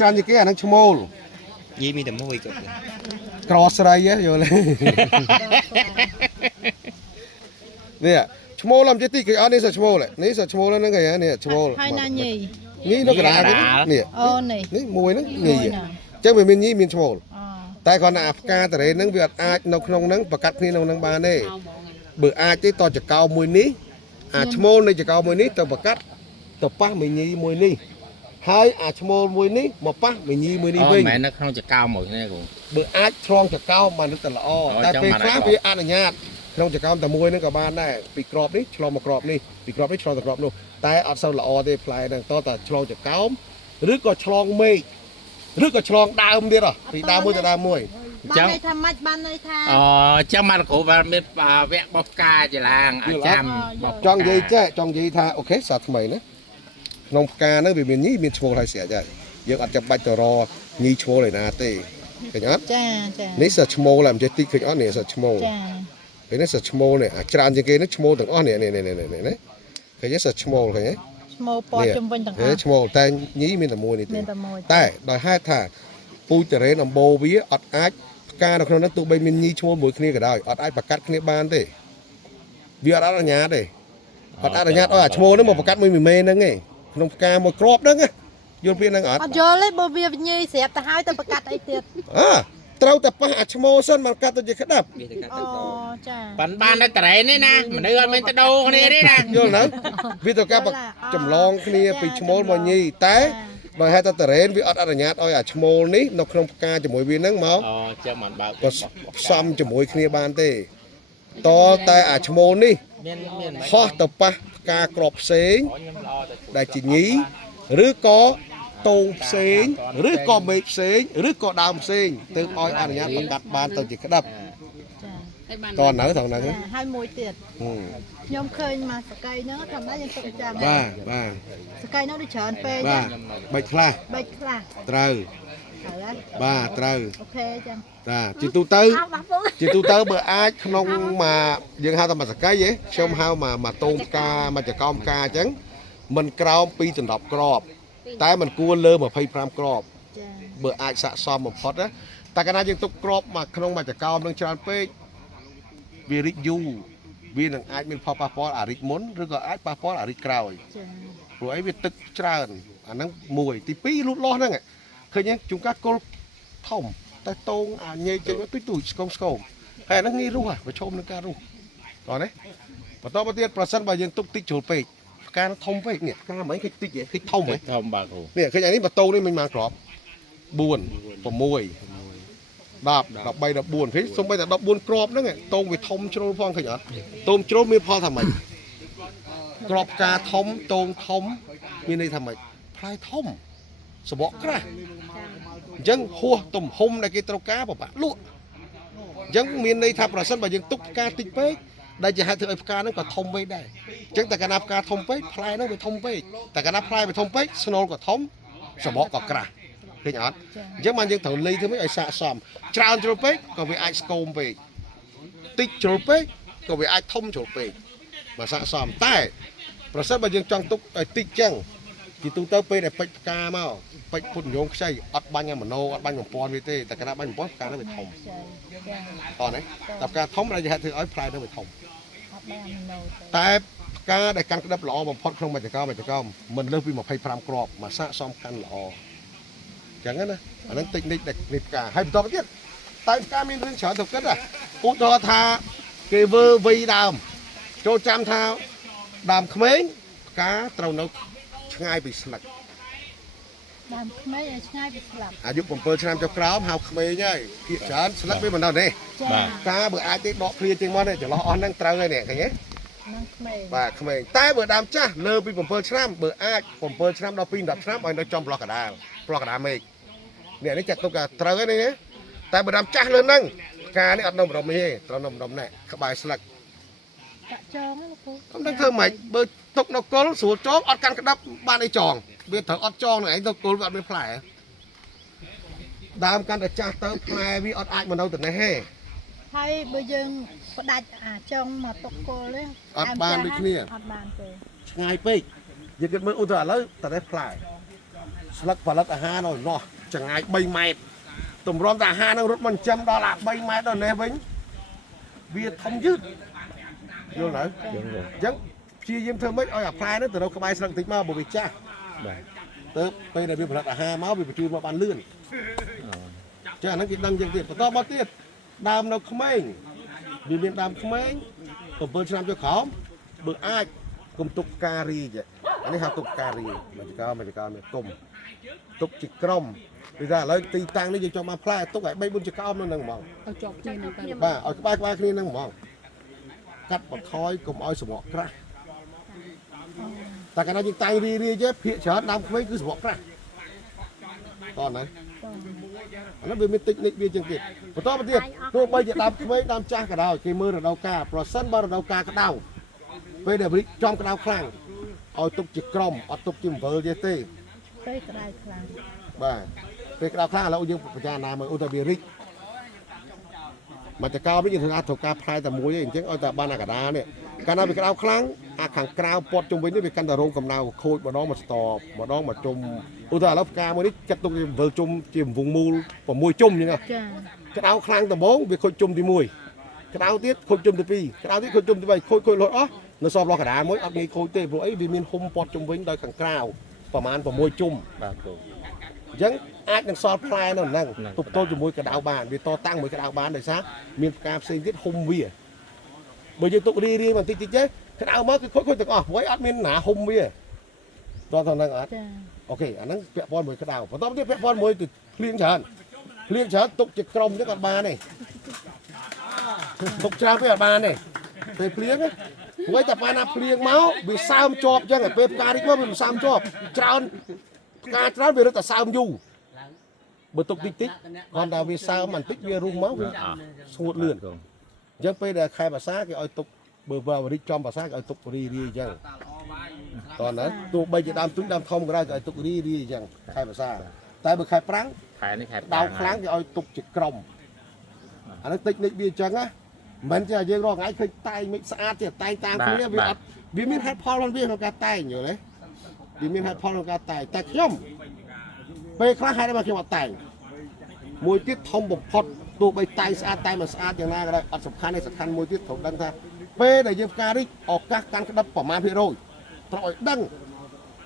ច្រើនជាងគេអាហ្នឹងឈ្មោល ញីមានតែមួយគាត់ ក្រស្រីយល់ទេនេះឈ្មោលអំចេះទីគេអត់នេះសឈ្មោលនេះសឈ្មោលហ្នឹងគេនេះឈ្មោល ហើយណាញី ញីនៅកណ្ដាលនេះ អូនេះ នេះមួយហ្នឹងញីអញ្ចឹងវាមានញីមានឈ្មោល អូ តែគាត់ណាផ្កាតរ៉េហ្នឹងវាអត់អាចនៅក្នុងហ្នឹងប្រកាត់គ្នាក្នុងហ្នឹងបានទេបើអាចទេតចកោមួយនេះអាឈ្មោលនៃចកោមួយនេះទៅប្រកាត់ទៅប៉ះមីញីមួយនេះហើយអាឈ្មោលមួយនេះមកប៉ះមីញីមួយនេះវិញ មិនមែននៅក្នុងចកោមួយនេះគ្រូ បើអាចឆ្លងចកោបានទៅល្អតែពេលខ្លះវាអនុញ្ញាតក្នុងចកោតែមួយហ្នឹងក៏បានដែរពីក្របនេះឆ្លងមកក្របនេះពីក្របនេះឆ្លងទៅក្របនោះតែអត់សូវល្អទេផ្លែហ្នឹងតតែឆ្លងចកោឬក៏ឆ្លងមេឃឬក៏ឆ្លងដើមទៀតពីដើមមួយទៅដើមមួយ បានន័យថាម៉េចបានន័យថា អូចាំមកគ្រូបានមានវគ្គបោះផ្កាចឡាងអាចចាំបោះ ចង់និយាយចេះចង់និយាយថាអូខេសាថ្មីណាក្នុងផ្កាហ្នឹងវាមានញីមានឈ្មោលហើយស្រាច់ហើយយើងអត់ចាំបាច់ទៅរញីឈ្មោលឯណាទេឃើញអត់ ចាចា នេះសិតឈ្មោលហើយមិនចេះតិចឃើញអត់នេះសិតឈ្មោល ចា ឃើញនេះសិតឈ្មោលនេះអាច្រើនជាងគេនេះឈ្មោលទាំងអស់នេះនេះនេះឃើញសិតឈ្មោលឃើញទេ ឈ្មោះពណ៌ជំវិញទាំងអ ហេ ស់ ឈ្មោលតែញីមានតែមួយនេះទេ មានតែមួយ តែដោយហេតុថាពូជតរ៉េនអំបូរវាអត់អាចផ្កានៅក្នុងនោះទោះបីមានញីឈ្មោលមួយគ្នាក៏ដោយអត់អាចប្រកាត់គ្នាបានទេវាអត់អនុញ្ញាតទេអត់អនុញ្ញាតឲ្យអាឈ្មោលហ្នឹងមកប្រកាត់មួយមេហ្នឹងឯងក្នុងផ្កាមួយក្របហ្នឹងយល់ពីហ្នឹងអត់ អត់យល់ទេបើវាញីស្រាប់ទៅហើយទៅប្រកាសអីទៀត ត្រូវតែប៉ះអាឈ្មោលសិនមកកាត់ទៅជាក្តាប់ អូចា បាននៅតរ៉េនេះណាមនុស្សអត់មានទៅដូរគ្នាទេណា យល់ទៅវាទៅការចម្លងគ្នាពីឈ្មោលមកញីតែដោយហេតុតែតរ៉េនវាអត់អនុញ្ញាតឲ្យអាឈ្មោលនេះនៅក្នុងផ្កាជាមួយវាហ្នឹងមក អូចាំមិនបើក ក៏ផ្សំជាមួយគ្នាបានទេតតែអាឈ្មោលនេះ មាន ហោះទៅប៉ះផ្កាក្របផ្សេង ខ្ញុំល្អទៅ ដែលជាញីឬក៏តោងផ្សេងឬក៏មេឃផ្សេងឬក៏ដើមផ្សេងទើបឲ្យអនុញ្ញាតប្រកាសបានទៅជាក្តាប់ ចា តនៅថងហ្នឹង ចាហើយមួយទៀតខ្ញុំឃើញមកសកៃហ្នឹងធម្មតាយើងទុកចាំ បាទ សកៃហ្នឹងដូចច្រើនពេក បាទបិចខ្លះ បិចខ្លះ ត្រូវ ត្រូវហើយ បាទត្រូវ អូខេចឹង តាជាទូទៅបើអាចក្នុងមកយើងហៅថាមកសកៃហ៎ខ្ញុំហៅមកតោងផ្កាមកចកោមផ្កាអញ្ចឹងមិនក្រោមពីសណ្ដប់ក្របតែមិនគួរលើ25ក្រប ចា បើអាចស័កសមបំផុតណាតែកាលណាយើងទុកក្របមកក្នុងមកចកោមនឹងច្រើនពេកវារីកយូរវានឹងអាចមានផលប៉ះពាល់អារីកមុនឬក៏អាចប៉ះពាល់អារីកក្រោយ ចា ព្រោះអីវាទឹកច្រើនអាហ្នឹងមួយទី2លូតលាស់ហ្នឹងឃើញទេជួនកាលគល់ធំតែតោងអាញែកចេញមកទុយស្គមហើយអាហ្នឹងងាយរស់ប្រឈមនឹងការរស់តោះណាបន្តមកទៀតប្រសិនបើយើងទុកតិចជ្រុលពេកផ្កាធំពេកនេះផ្កាមិនឃើញតិចទេឃើញធំហ៎ ធំបើគ្រូ នេះឃើញអានេះបតោនេះមិញមកក្រប4 6 10 13 14ឃើញសំបីតែ14ក្របហ្នឹងតោងវាធំជ្រុលផងឃើញអត់តោងជ្រុលមានផលថាម៉េចក្របផ្កាធំតោងធំមានន័យថាម៉េចផ្លែធំសបកក្រាស់អញ្ចឹងហួសទំហំដែលគេត្រូវការប្របាក់លក់អញ្ចឹងមានន័យថាប្រសិនបើយើងទុកផ្កាតិចពេកដែលជាហេតុធ្វើឲ្យផ្កាហ្នឹងក៏ធំពេកដែរអញ្ចឹងតែកាលណាផ្កាធំពេកផ្លែហ្នឹងវាធំពេកតែកាលណាផ្លែវាធំពេកស្នូលក៏ធំសបកក៏ក្រាស់ឃើញអត់អញ្ចឹងបានយើងត្រូវលៃធ្វើម៉េចឲ្យស័ក្តិសមច្រើនជ្រុលពេកក៏វាអាចស្គមពេកតិចជ្រុលពេកក៏វាអាចធំជ្រុលពេកមកស័ក្តិសមតែប្រសិនបើយើងចង់ទុកឲ្យតិចចឹងជាទូទៅពេលដែលពេជ្រផ្កាមកពេជ្រពុតញងខ្ចីអត់បាញ់មโนអត់បាញ់បំពន់វាទេតែកាលណាបាញ់បំពន់ផ្កានោះវាធំ ចាចា តោះណាតែផ្កាធំដែលជាហេតុធ្វើឲ្យផ្លែនោះវាធំ អត់បានណូទៅ តែផ្កាដែលកាន់ក្តឹបល្អបំផុតក្នុងមជ្ឈកោមិនលើសពី25គ្រាប់មកសាកសមកាន់ល្អអញ្ចឹងណាអាហ្នឹងតិចនិចនេះផ្កាហើយបន្តទៅទៀតតែផ្កាមានរឿងច្រើនទៅគិតឧទាហរណ៍ថាគេវើវ័យដើមចូលចាំថាដើមក្មេងផ្កាត្រូវនៅឆ្ងាយពីស្លឹក ដើមក្មេងឲ្យឆ្ងាយពីស្លាប់ អាយុ7ឆ្នាំចុះក្រោមហៅក្មេងហើយគៀកច្រើនស្លឹកវាមិនដល់ទេ ចា ផ្កាបើអាចទេដកព្រាជាងមកទេចន្លោះអស់ហ្នឹងត្រូវហើយនេះឃើញទេ នឹងក្មេង បាទក្មេងតែបើដើមចាស់លើពី7ឆ្នាំបើអាច7ឆ្នាំដល់2 10ឆ្នាំឲ្យនៅចំប្លោះកដាលមេឃនេះចាត់ទុកថាត្រូវហើយនេះតែបើដើមចាស់លើហ្នឹងផ្កានេះអត់នៅម្ដុំនេះទេត្រូវនៅម្ដុំនេះក្បែរស្លឹក ដាក់ចងលោកគ្រូ ខ្ញុំដឹងធ្វើម៉េចបើទុកនៅគល់ស្រួលចងអត់កាន់ក្តាប់បានអីចងវាត្រូវអត់ចងនឹងឯងទៅគល់វាអត់មានផ្លែដើមកាន់តែចាស់ទៅផ្លែវាអត់អាចមកនៅទៅនេះទេ ហើយបើយើងផ្ដាច់អាចងមកតុកគល់ទេ អត់បានដូចគ្នា អត់បានទេ ឆ្ងាយពេកយើងគិតមើលឧទាហរណ៍ឥឡូវតែផ្លែ ស្លឹកផលិតអាហារនៅនោះចង្ងាយ3ម៉ែត្រតម្រាំតែអាហារនឹងរត់មិនចាំដល់អា3ម៉ែត្រដល់នេះវិញវាធំយឺតយល់ទៅអញ្ចឹងព្យាយាមធ្វើម៉េចឲ្យអាផ្លែនោះទៅរកក្បែរស្លឹកតិចមកបើវាចាស់បាទទៅពេលដែលវាផលិតអាហារមកវាបញ្ជូនមកបានលឿនចាអាហ្នឹងគេដឹងចឹងទៀតបន្តមកទៀតដើមនៅក្មេងវាមានដើមក្មេង7ឆ្នាំចុះក្រោមបើអាចគុំទុកការីចេះអានេះហៅទុកការីមកចកមានទុំទុកជាក្រុមពីថាឥឡូវទីតាំងនេះយើងចង់មកផ្លែទុកឲ្យ3 4ចកោមនៅនឹងហ្មងឲ្យជាប់គ្នានឹងទៅបាទឲ្យក្បែរគ្នានឹងហ្មងកាត់បន្ថយកុំឲ្យសម្បកក្រាស់តែកាលណាយើងតាំងរីចេះភាកច្រើនដើមក្មេងគឺសម្បកក្រាស់តោះណាអានោះវាមានតិចនិចវាចឹងទៀតបន្តមកទៀតទោះបីជាដើមក្មេងដើមចាស់ក៏ដោយគេមើលរដូវកាលប្រសិនបើរដូវកាលក្តៅពេលដែលវិចំក្តៅខ្លាំងឲ្យទុកជាក្រុមអត់ទុកជាអំពិលទេពេលក្តៅខ្លាំងបាទពេលក្តៅខ្លាំងឥឡូវយើងពិចារណាមើលឧទាហរណ៍វារិចមកតកោនេះយើងធ្វើត្រូវការផ្លែតែមួយទេអញ្ចឹងឲ្យតែបានអាកដានេះកាលណាវាក្តៅខ្លាំងអាខាងក្រៅពត់ជុំវិញនេះវាកាន់តែរងកម្ដៅខូចម្ដងមកស្ទប់ម្ដងមកជុំឧទាហរណ៍ឥឡូវផ្កាមួយនេះចាត់ទុកជាអំពិលជុំជាវងមូល6ជុំអញ្ចឹងចាក្តៅខ្លាំងដំបូងវាខូចជុំទី1ក្តៅទៀតខូចជុំទី2ក្តៅទៀតខូចជុំទី3ខូចលុតអស់នៅសល់លោះកដាមួយអត់ងាយខូចទេព្រោះអីវាមានហុំពត់ជុំវិញដោយខាងក្រៅប្រហែល6ជុំបាទគ្រូអញ្ចឹងអាចនឹងសល់ផ្លែនៅហ្នឹងទប់ទល់ជាមួយក្តៅបានវាតតាំងមួយក្តៅបានដោយសារមានផ្កាផ្សេងទៀតហុំវាបើយើងទុករីបន្តិចទេក្តៅមកគឺខូចទាំងអស់ព្រោះអត់មានណាហុំវាតទៅហ្នឹងអត់អូខេអាហ្នឹងពាក់ព័ន្ធមួយក្តៅបន្តទៀតពាក់ព័ន្ធមួយគឺភ្លៀងច្រើនទុកជាក្រុមចឹងអត់បានទេទុកច្រើនវាអត់បានទេពេលភ្លៀងព្រោះតែប៉ាណាភ្លៀងមកវាសើមជាប់ចឹងពេលផ្ការីកមកវាមិនសើមជាប់ច្រើនផ្កាច្រើនវារត់តែសើមយូរបើទុកតិចគ្រាន់តែវាសើមបន្តិចវារុះមកវាស្ងួតលឿនអញ្ចឹងពេលដែលខែភាសាគេឲ្យទុកបើវរិចចំភាសាគេឲ្យទុករីអញ្ចឹងតោះណាទោះបីជាដើមទុំដើមធំក៏ដោយគេឲ្យទុករីអញ្ចឹងខែភាសាតែបើខែប្រាំងខែនេះខែដៅខ្លាំងគេឲ្យទុកជាក្រុមអានេះតិចនិចវាអញ្ចឹងណាមិនចេះយើងរកថ្ងៃឃើញតែងមិនស្អាតទេតែងតាមគ្នាវាអត់វាមានហេតុផលរបស់វាក្នុងការតែងយល់ទេវាមានហេតុផលក្នុងការតែងតែខ្ញុំពេលខ្លះហេតុរបស់ខ្ញុំអត់តែងមួយទៀតធំបំផុតទោះបីតែងស្អាតតែមិនស្អាតយ៉ាងណាក៏ដោយអត់សំខាន់ទេសំខាន់មួយទៀតត្រូវដឹងថាពេលដែលយើងផ្ការីកឱកាសកាន់ក្តឹបប្រមាណភាគរយត្រូវឲ្យដឹង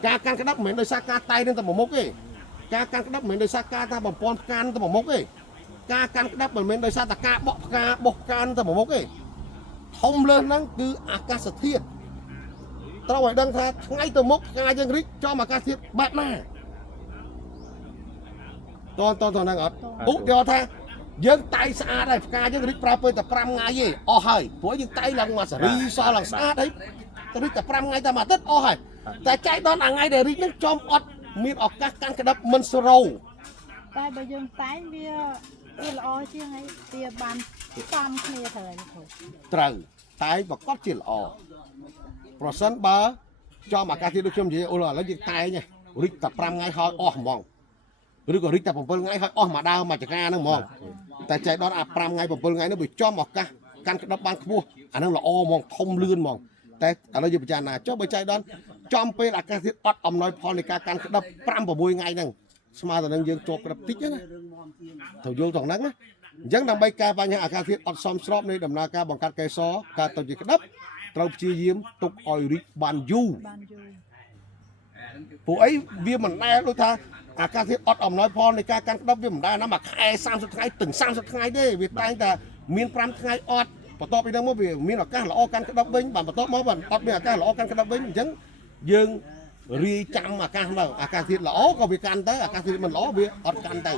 ការកាន់ក្តឹបមិនមែនដោយសារការតែងនឹងតែមួយមុខទេការកាន់ក្តឹបមិនមែនដោយសារការថាបំពន់ផ្កាទៅមួយមុខទេការកាន់ក្តឹបមិនមែនដោយសារតែការបោះផ្កាទៅមួយមុខទេធំលើសហ្នឹងគឺអាកាសធាតុត្រូវឲ្យដឹងថាថ្ងៃទៅមុខផ្កាយើងរីកចំអាកាសធាតុបែបណាតើហ្នឹងអត់ឧទាហរណ៍ថាយើងតែងស្អាតហើយផ្កាយើងរីកប្រើពេលតែ5ថ្ងៃទេអស់ហើយព្រោះយើងតែងឡើងមួយសេរីសល់ឡើងស្អាតហើយរីកតែ5ថ្ងៃតែមួយអាទិត្យអស់ហើយតែចៃដន្យអាថ្ងៃដែលរីកហ្នឹងចំអត់មានឱកាសកាន់ក្តឹបមិនស្រូវតែបើយើងតែងវាល្អជាងហើយវាបានតាមគ្នាត្រូវតែប្រកបជាល្អប្រសិនបើចំអាកាសធាតុដូចខ្ញុំនិយាយអូឥឡូវយើងតែងរីកតែ5ថ្ងៃហើយអស់ហ្មងឬក៏រីកតែ7ថ្ងៃហើយអស់មួយដើមមួយចកាហ្នឹងហ្មងតែចៃដន្យអា5ថ្ងៃ7ថ្ងៃនោះវាចំឱកាសកាន់ក្តឹបបានខ្ពស់អាហ្នឹងល្អហ្មងធំលឿនហ្មងតែឥឡូវយើងពិចារណាចុះបើចៃដន្យចំពេលអាកាសធាតុអត់អំណោយផលនៃការកាន់ក្តឹប5 6ថ្ងៃហ្នឹងស្មើទៅនឹងយើងជាប់ក្តឹបតិចណាត្រូវយល់ត្រង់ហ្នឹងណាអញ្ចឹងដើម្បីការបញ្ហាអាកាសធាតុអត់សមស្របនៃដំណើរការបង្កាត់កេសរការទៅជាក្តឹបត្រូវព្យាយាមទុកឲ្យរីកបានយូរពួកអីវាមិនដែលដូចថាអាកាសធាតុអត់អំណោយផលនៃការកាន់ក្តឹបវាមិនដែលណាមួយខែ30ថ្ងៃถึง30ថ្ងៃទេវាតែងតែមាន5ថ្ងៃអត់បន្ទាប់ពីហ្នឹងមកវាមានឱកាសល្អកាន់ក្តឹបវិញបានបន្ទាប់មកបានអត់មានឱកាសល្អកាន់ក្តឹបវិញអញ្ចឹងយើងរីចាំអាកាសទៅអាកាសធាតុល្អក៏វាកាន់ទៅអាកាសធាតុមិនល្អវាអត់កាន់ទៅ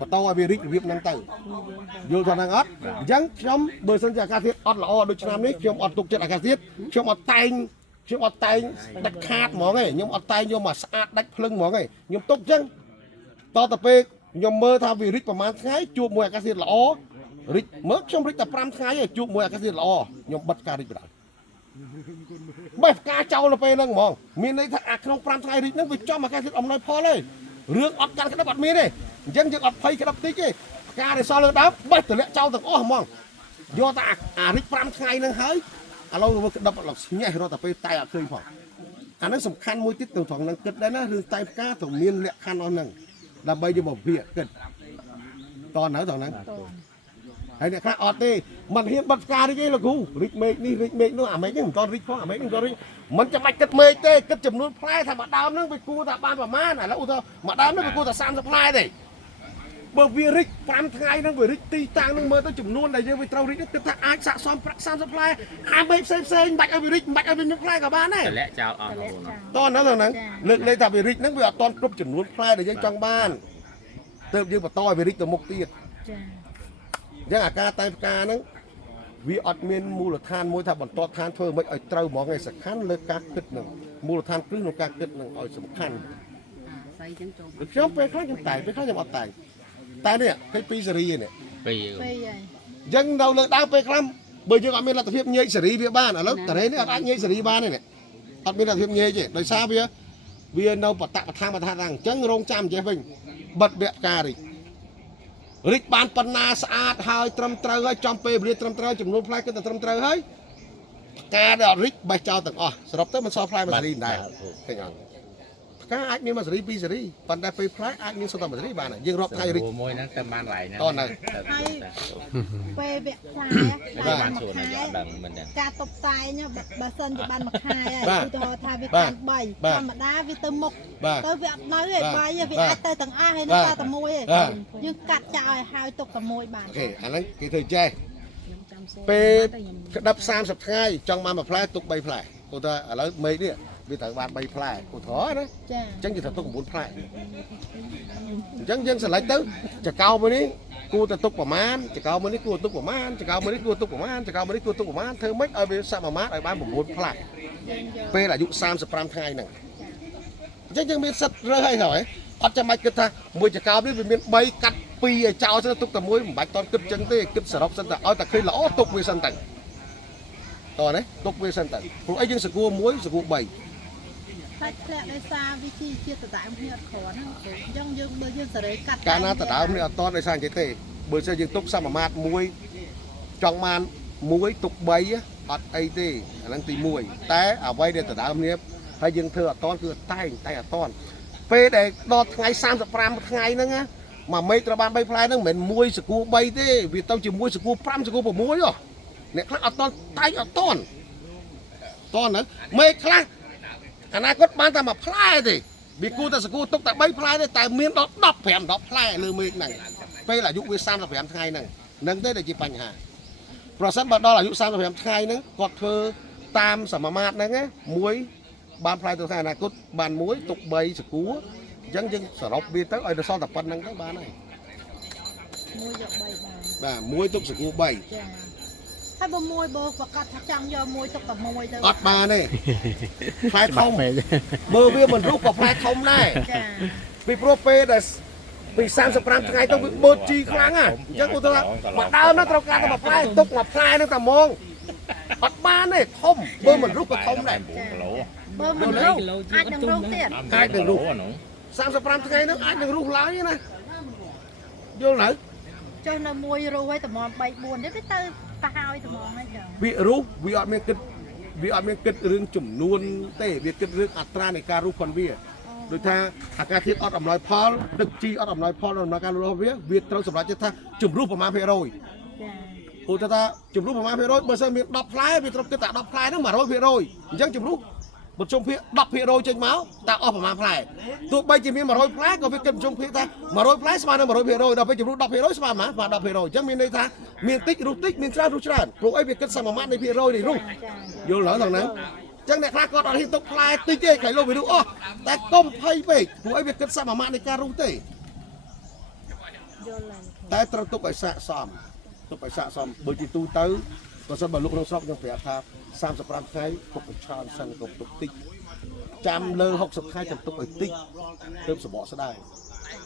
បន្តឲ្យវារីករបៀបហ្នឹងទៅយល់ថាហ្នឹងអត់អញ្ចឹងខ្ញុំបើសិនជាអាកាសធាតុអត់ល្អដូចឆ្នាំនេះខ្ញុំអត់ទុកចិត្តអាកាសធាតុខ្ញុំអត់តែងដាច់ខាតហ្មងឯងខ្ញុំអត់តែងយកមកស្អាតដាច់ភ្លឹងហ្មងឯងខ្ញុំទុកអញ្ចឹងតទៅពេលខ្ញុំមើលថាវារីកប្រហែលថ្ងៃជួបមួយអាកាសធាតុល្អរីកមើលខ្ញុំរីកតែ5ថ្ងៃឯងជួបមួយអាកាសធាតុល្អខ្ញុំបិទការរីកបណ្ដោយបើផ្កាចោលទៅពេលហ្នឹងហ្មងមានន័យថាអាក្នុង5ថ្ងៃរីកហ្នឹងវាចំអាកាសធាតុអំណោយផលហើយរឿងអត់កាន់ក្តឹបអត់មានទេអញ្ចឹងយើងអត់ភ័យក្តឹបតិចទេផ្កាដែលសល់លើដើមបេះទម្លាក់ចោលទាំងអស់ហ្មងយកតែអារីក5ថ្ងៃហ្នឹងហើយឥឡូវមើលក្តឹបអត់ស្ញេះរត់តែពេលតែអត់ឃើញផង អាហ្នឹងសំខាន់មួយទៀតទៅត្រង់ហ្នឹងគិតដែរណារឿងតែផ្កាត្រូវមានលក្ខខណ្ឌអស់ហ្នឹងដើម្បីយកមកវាគិតតនៅត្រង់ហ្នឹងហើយអ្នកខ្លះអត់ទេមិនហ៊ានបិទផ្ការីកទេលោកគ្រូរីកមេឃនេះរីកមេឃនោះអាមេឃហ្នឹងមិនតរីកផងអាមេឃហ្នឹងក៏រីកមិនចាំបាច់គិតមេឃទេគិតចំនួនផ្លែថាមួយដើមហ្នឹងវាគួរថាបានប្រមាណឥឡូវឧទាហរណ៍មួយដើមហ្នឹងវាគួរថា30ផ្លែទេបើវារីក5ថ្ងៃហ្នឹងវារីកទីតាំងហ្នឹងមើលទៅចំនួនដែលយើងវាត្រូវរីកគិតថាអាចស័ក្តិសមប្រាក់30ផ្លែអាមេឃផ្សេងមិនបាច់ឲ្យវារីកមិនបាច់ឲ្យវាមានផ្លែក៏បានដែរ តម្លាក់ចោលអស់ហ្នឹង តោះនៅហ្នឹងលើកលែងថាវារីកហ្នឹងវាអត់តន់គ្រប់ចំនួនផ្លែដែលយើងចង់បានទើបយើងបន្តឲ្យវារីកទៅមុខទៀត ចា អញ្ចឹងអាការតែផ្កាហ្នឹងវាអត់មានមូលដ្ឋានមួយថាបន្តឋានធ្វើមិនឲ្យត្រូវហ្មងឯងសំខាន់លើការគិតហ្នឹងមូលដ្ឋានគ្រឹះក្នុងការគិតហ្នឹងឲ្យសំខាន់ខ្ញុំពេលខ្លះខ្ញុំតែពេលខ្លះខ្ញុំអត់តែនេះគេពីសេរីនេះ ពី ពេលហើយ អញ្ចឹងនៅលើដើមពេលខ្លះបើយើងអត់មានលទ្ធភាពញែកសេរីវាបានឥឡូវតារេនេះអត់អាចញែកសេរីបានទេអត់មានលទ្ធភាពញែកទេដោយសារវានៅបតៈបឋមបឋានហ្នឹងអញ្ចឹងរងចាំចេះវិញបិទវគ្គការរីកបានប៉ុណ្ណាស្អាតហើយត្រឹមត្រូវហើយចំពេលវេលាត្រឹមត្រូវចំនួនផ្លែគឺតែត្រឹមត្រូវហើយការដែលអត់រីកបេះចោលទាំងអស់សរុបទៅមិនសល់ផ្លែមួយសេរីមិនដែរឃើញអត់ផ្កាអាចមានមួយសេរីពីរសេរីប៉ុន្តែពេលផ្លែអាចមានសុទ្ធតែមួយសេរីបានហើយយើងរាប់ថ្ងៃរីក មួយហ្នឹងទៅបានឡៃណា ហើយពេលវគ្គផ្លែបានមួយខែ ដឹងមិនដឹង ការតុបតែងបើសិនជាបានមួយខែហើយឧទាហរណ៍ថាវាបាន3ធម្មតាវាទៅមុខទៅវាអត់នៅទេ3វាអាចទៅទាំងអស់ហើយនៅតែតែមួយទេយើងកាត់ចាក់ឲ្យហើយទុកតែមួយបាន អូខេអាហ្នឹងគេធ្វើចេះពេលក្តាប់30ថ្ងៃចង់បានមួយផ្លែទុក3ផ្លែឧទាហរណ៍ឥឡូវមេឃនេះវាត្រូវបាន3ផ្លែឧទាហរណ៍ណា ចា អញ្ចឹងយើងត្រូវទុក9ផ្លែអញ្ចឹងយើងស្រេចទៅចកោមួយនេះគួរតែទុកប្រមាណចកោមួយនេះគួរទុកប្រមាណចកោមួយនេះគួរទុកប្រមាណចកោមួយនេះគួរទុកប្រមាណធ្វើម៉េចឲ្យវាសមាមាត្រឲ្យបាន9ផ្លែពេលអាយុ35ថ្ងៃហ្នឹងអញ្ចឹងយើងមានសិទ្ធិរើសឲ្យហើយអត់ចាំបាច់គិតថាមួយចកោនេះវាមាន3កាត់2ឲ្យចោលទៅទុកតែមួយមិនបាច់តន់គិតអញ្ចឹងទេគិតសរុបសិនតែឲ្យតែឃើញល្អទុកវាសិនទៅតោះណាទុកវាសិនទៅព្រោះអីយើងសគួរ1សគួរ3 តែធ្លាក់ដោយសារវិធីជាតិដដើមគ្នាអត់គ្រាន់ហ្នឹងអញ្ចឹងយើងបើយើងសេរីកាត់ កាលណាដដើមនេះអត់តដោយសារអញ្ចឹងទេបើសិនយើងទុកសមាមាត្រមួយចង់បាន1ទុក3អត់អីទេអាហ្នឹងទី1តែអ្វីដែលដដើមនេះហើយយើងធ្វើអត់តគឺតែអត់តពេលដែលដល់ថ្ងៃ35ថ្ងៃហ្នឹងណាមួយមេឃត្រូវបាន3ផ្លែហ្នឹងមិនមែន1សគួរ3ទេវាទៅជាមួយសគួរ5សគួរ6ហ៎អ្នកខ្លះអត់តតែអត់តហ្នឹងមេឃខ្លះអនាគតបានតែមួយផ្លែទេវាគួរតែសគួរទុកតែ3ផ្លែទេតែមានដល់15 10ផ្លែលើមេឃហ្នឹងពេលអាយុវា35ថ្ងៃហ្នឹងទេដែលជាបញ្ហាប្រសិនបើដល់អាយុ35ថ្ងៃហ្នឹងគាត់ធ្វើតាមសមាមាត្រហ្នឹងណាមួយបានផ្លែទៅថ្ងៃអនាគតបាន1ទុក3សគួរអញ្ចឹងយើងសរុបវាទៅឲ្យដល់សល់តែប៉ុណ្្នឹងទៅបានហើយ មួយយក3បាន បាទ1ទុកសគួរ3 ចាហើយបើមួយបើប្រកាសថាចង់យកមួយទុកតែមួយទៅ អត់បានទេផ្លែធំបើវាមិនរុះក៏ផ្លែធំដែរ ចា ពីព្រោះពេលដែលពី35ថ្ងៃទៅវាបឺតជីខ្លាំងហ่ะអញ្ចឹងឧទាហរណ៍មកដើមនោះត្រូវការតែមួយផ្លែទុកមួយផ្លែនឹងតែហ្មងអត់បានទេធំបើមិនរុះក៏ធំដែរ បើមិនរុះអាចនឹងរុះទៀត អាចនឹងរុះ35ថ្ងៃនោះអាចនឹងរុះឡើងណាយល់ទៅ ចុះនៅមួយរុះឲ្យតម្រាំ3 4ទេវាទៅហើយតម្រាំហើយចឹង វារុះវាអត់មានគិតរឿងចំនួនទេវាគិតរឿងអត្រានៃការរុះផងវាដូចថាអាកាសធាតុអត់អំណោយផលទឹកជីអត់អំណោយផលដល់ដំណើរការលូតលាស់វាត្រូវសម្រាប់ថាជំរុះប្រមាណភាគរយ ចា ឧទាហរណ៍ថាជំរុះប្រមាណភាគរយបើសិនមាន10ផ្លែវាត្រូវគិតតែ10ផ្លែហ្នឹង100%អញ្ចឹងជំរុះបើជុំភាគ10%ចេញមកតើអស់ប្រមាណផ្លែទោះបីជាមាន100ផ្លែក៏វាគិតជុំភាគថា100ផ្លែស្មើនឹង100%ដល់ពេលជំរុះ10%ស្មើប៉ុន្មានស្មើ10%អញ្ចឹងមានន័យថាមានតិចរុះតិចមានច្រើនរុះច្រើនព្រោះអីវាគិតសមាមាត្រនៃភាគរយនៃរុះ ចា យល់ដល់ហ្នឹងអញ្ចឹងអ្នកខ្លះគាត់អត់ហ៊ានទុកផ្លែតិចទេខ្លាចលោកវារុះអស់តែកុំភ័យពេកព្រោះអីវាគិតសមាមាត្រនៃការរុះទេ យល់ហើយ តែត្រូវទុកឲ្យស័ក្តិសមបើជាទូទៅបើសិនបើលោកក្នុងស្រុកខ្ញុំប្រាប់ថា35ថ្ងៃទុកឲ្យច្រើនសិនកុំទុកតិចចាំលើ60ថ្ងៃចាំទុកឲ្យតិចទើបសបកស្ដាយ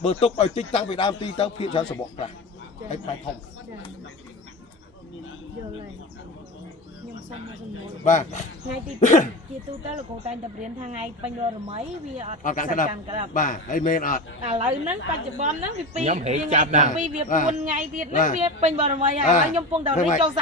បើទុកឲ្យតិចតាំងពីដើមទីទៅភាគច្រើនសបកខ្លះហើយផ្លែធំ យល់ហើយខ្ញុំសុំមកសំណួរ បាទ ថ្ងៃទី2ជាទូទៅលោកគ្រូតែងតែរៀនថាថ្ងៃពេញររមីវាអត់ អត់កាន់ក្តាប់បាទហើយមែនអត់ ឥឡូវហ្នឹងបច្ចុប្បន្នហ្នឹងវាពី ខ្ញុំហេចាប់ដែរ ពីវា4ថ្ងៃទៀតហ្នឹងវាពេញបរមីហើយខ្ញុំពងតែរៀនចូល30%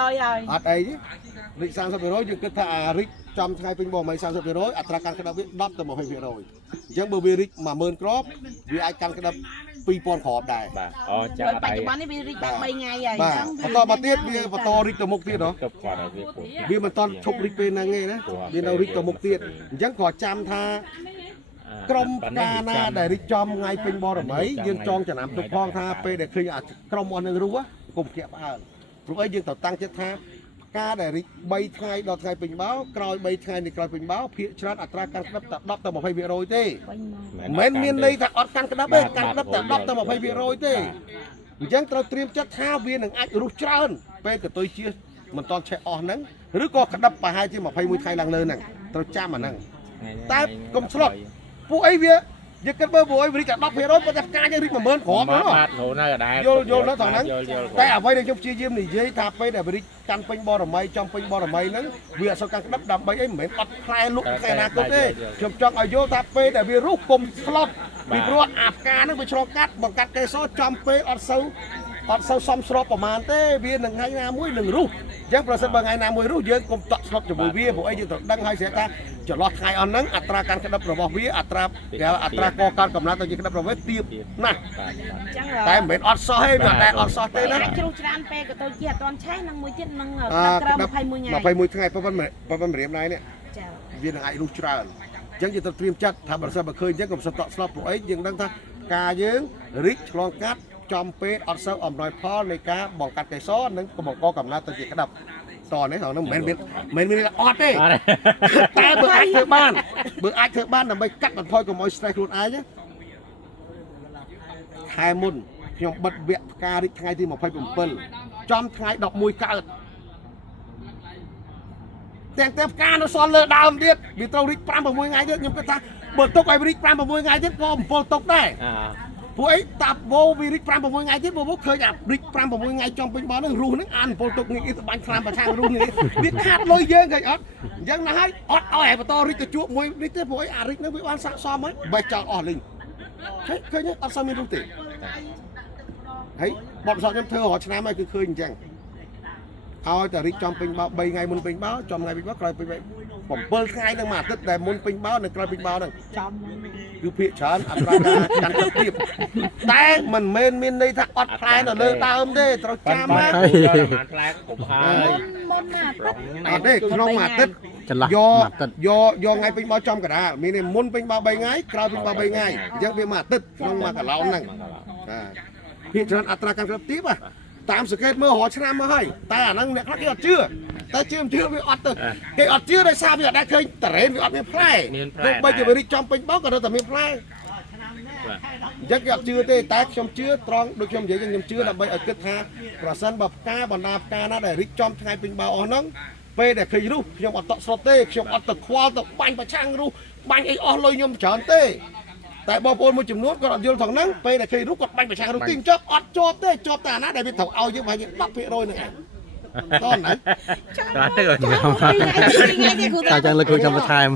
ហើយ អត់អីទេរិច30%យើងគិតថាអារិច ចំថ្ងៃពេញបងមិន 30% អត្រាការក្តាប់វា10ទៅ 20% អញ្ចឹងបើវារីក 10000 គ្រាប់វាអាចកាន់ក្តាប់ 2000 គ្រាប់ដែរ បាទអូចាំ បច្ចុប្បន្ននេះវារីកបាន3ថ្ងៃហើយ បាទបន្តមកទៀតវាបន្តរីកទៅមុខទៀតហ៎ ទៅគាត់ឲ្យវាពុះ វាមិនតន់ឈប់រីកពេលហ្នឹងទេណាវានៅរីកទៅមុខទៀតអញ្ចឹងក៏ចាំថាក្រុមការណាដែលរីកចំថ្ងៃពេញបរមីយើងចងចំណាំទុកផងថាពេលដែលឃើញក្រុមអស់នឹងរស់កុំភ្ញាក់ផ្អើលព្រោះអីយើងត្រូវតាំងចិត្តថាការដែលរីក3ថ្ងៃដល់ថ្ងៃពេញបោក្រោយ3ថ្ងៃនេះក្រោយពេញបោភាគច្រើនអត្រាការក្តាប់តែ10ទៅ 20% ទេមិនមានន័យថាអត់កាន់ក្តាប់ទេកាន់ក្តាប់តែ10ទៅ 20% ទេអញ្ចឹងត្រូវត្រៀមចិត្តថាវានឹងអាចរុះច្រើនពេលកតុយជាមិនតន់ឆេះអស់ហ្នឹងឬក៏ក្តាប់ប្រហែលជា21ថ្ងៃឡើងលើហ្នឹងត្រូវចាំអាហ្នឹងតែកុំឆ្លត់ពួកអីវាយើងគិតមើលពួកអីវារីកតែ 10% ប៉ុន្តែផ្កាយើងរីក 10000 គ្រាប់ហ្នឹង បាទហូរនៅដែរ យល់នៅថងហ្នឹងតែអ្វីដែលខ្ញុំព្យាយាមនិយាយថាពេលដែលវារីកកាន់ពេញបរមីចំពេញបរមីហ្នឹងវាអត់សូវកាន់ក្តាប់ដើម្បីអីមិនមែនអត់ផ្លែលុកថ្ងៃអនាគតទេខ្ញុំចង់ឲ្យយល់ថាពេលដែលវារុះកុំឆ្លត់ពីព្រោះអាផ្កាហ្នឹងវាឆ្លងកាត់បង្កាត់កេសរចំពេលអត់សូវសមស្របប្រមាណទេវានឹងថ្ងៃណាមួយនឹងរុះអញ្ចឹងប្រសិនបើថ្ងៃណាមួយរុះយើងកុំតក់ស្លុតជាមួយវាព្រោះអីយើងត្រូវដឹងហើយស្រាប់ថាចន្លោះថ្ងៃអស់ហ្នឹងអត្រាការក្តាប់របស់វាអត្រាកកើតកំណត់ទៅជាក្តាប់របស់វាទាបណាស់ អញ្ចឹង តែមិនមែនអត់សោះទេវាអត់ដែលអត់សោះទេណា អាចជ្រុះច្រានពេលក៏ទៅជាអត់ទាន់ឆេះនឹងមួយទៀតនឹង ក្តាប់ 21ថ្ងៃ 21ថ្ងៃប៉ុន្មានរៀមដែរនេះ ចា វានឹងអាចរុះច្រើនអញ្ចឹងយើងត្រូវត្រៀមចិត្តថាបើសិនបើឃើញអញ្ចឹងកុំសិនតក់ស្លុតព្រោះអីយើងដឹងថាការយើងរីកឆ្លងកាត់ចំពេលអត់សូវអំណោយផលនៃការបង្កាត់កេសរនិងបង្កកំណត់ទៅជាក្តាប់តនេះហ្នឹងមិនមានអត់ទេតែបើអាចធ្វើបានដើម្បីកាត់បន្ថយកុំឲ្យ stress ខ្លួនឯងខែមុនខ្ញុំបិទវគ្គផ្ការីកថ្ងៃទី27ចំថ្ងៃ11កើតទាំងផ្កានៅសល់លើដើមទៀតវាត្រូវរីក 5-6 ថ្ងៃទៀតខ្ញុំគិតថាបើទុកឲ្យរីក 5-6 ថ្ងៃទៀតក៏7ទុកដែរពួកអីតាប់វោវារីក 5-6 ថ្ងៃទៀតវោឃើញអារីក 5-6 ថ្ងៃចំពេញបោះហ្នឹងរុះហ្នឹងអាន7ទុកនេះទៅបាញ់ខ្លាំងប្រឆាំងរុះនេះវាខាតលុយយើងឃើញអត់អញ្ចឹងណាស់ហើយអត់ឲ្យបន្តរីកទៅជួបមួយនេះទេពួកអីអារីកហ្នឹងវាបានស័កសមហើយបេះចោលអស់លេងឃើញអត់សមមានរុះទេហើយបបសក់ខ្ញុំធ្វើរាល់ឆ្នាំហើយគឺឃើញអញ្ចឹងឲ្យតែរីកចំពេញបោ3ថ្ងៃមុនពេញបោចំថ្ងៃពេញបោក្រោយពេញបោ7ថ្ងៃនឹងមួយអាទិត្យដែលមុនពេញបោនិងក្រោយពេញបោហ្នឹងចំគឺភាគច្រើនអត្រាការកាន់ទឹកទៀតតែមិនមែនមានន័យថាអត់ផ្លែនៅលើដើមទេត្រូវចាំណាផ្លែកុំហើយ មុនណា អត់ទេក្នុងមួយអាទិត្យចន្លោះយកថ្ងៃពេញបោចំកណ្ដាលមានមុនពេញបោ3ថ្ងៃក្រោយពេញបោ3ថ្ងៃអញ្ចឹងវាមួយអាទិត្យក្នុងមួយកន្លងហ្នឹងភាគច្រើនអត្រាការកាន់ទឹកទៀតតាមសង្កេតមើលរាល់ឆ្នាំមកហើយតែអាហ្នឹងអ្នកខ្លះគេអត់ជឿតែជឿមិនជឿវាអត់ទៅគេអត់ជឿដោយសារវាអត់ដែលឃើញតរ៉េនវាអត់មានផ្លែទោះបីជាវារីកចំពេញបោក៏នៅតែមានផ្លែអញ្ចឹងគេអត់ជឿទេតែខ្ញុំជឿត្រង់ដូចខ្ញុំនិយាយខ្ញុំជឿដើម្បីឲ្យគិតថាប្រសិនបើផ្កាបណ្ដាផ្កាណាដែលរីកចំថ្ងៃពេញបោអស់ហ្នឹងពេលដែលឃើញរុះខ្ញុំអត់តក់ស្លុតទេខ្ញុំអត់ទៅខ្វល់ទៅបាញ់ប្រឆាំងរុះបាញ់អីអស់លុយខ្ញុំច្រើនទេតែបងប្អូនមួយចំនួនគាត់អត់យល់ថងហ្នឹងពេលដែលឃើញរុះគាត់បាញ់ប្រឆាំងរុះទីចប់អត់ជាប់ទេជាប់តែអាណាដែលវាត្រូវឲ្យយើងប្រហែលជា 10% ហ្នឹងឯងតោះណា តើ តែចឹងលើកគូចាំបន្ថែម